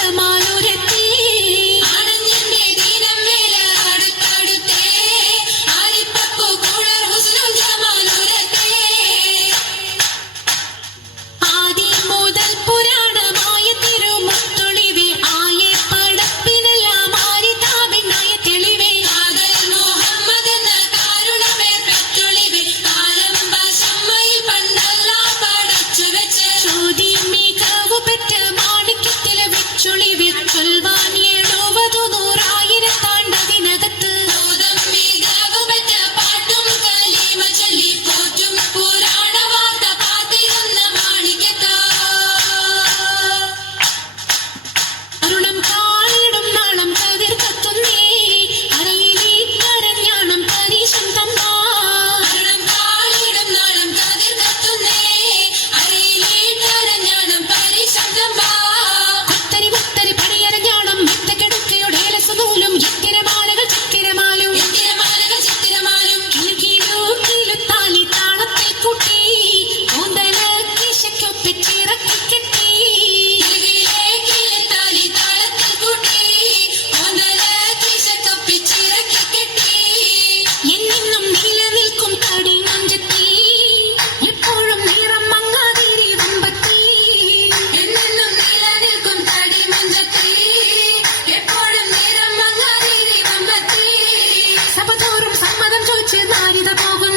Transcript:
Yeah, my love. 出去哪里的宝贵。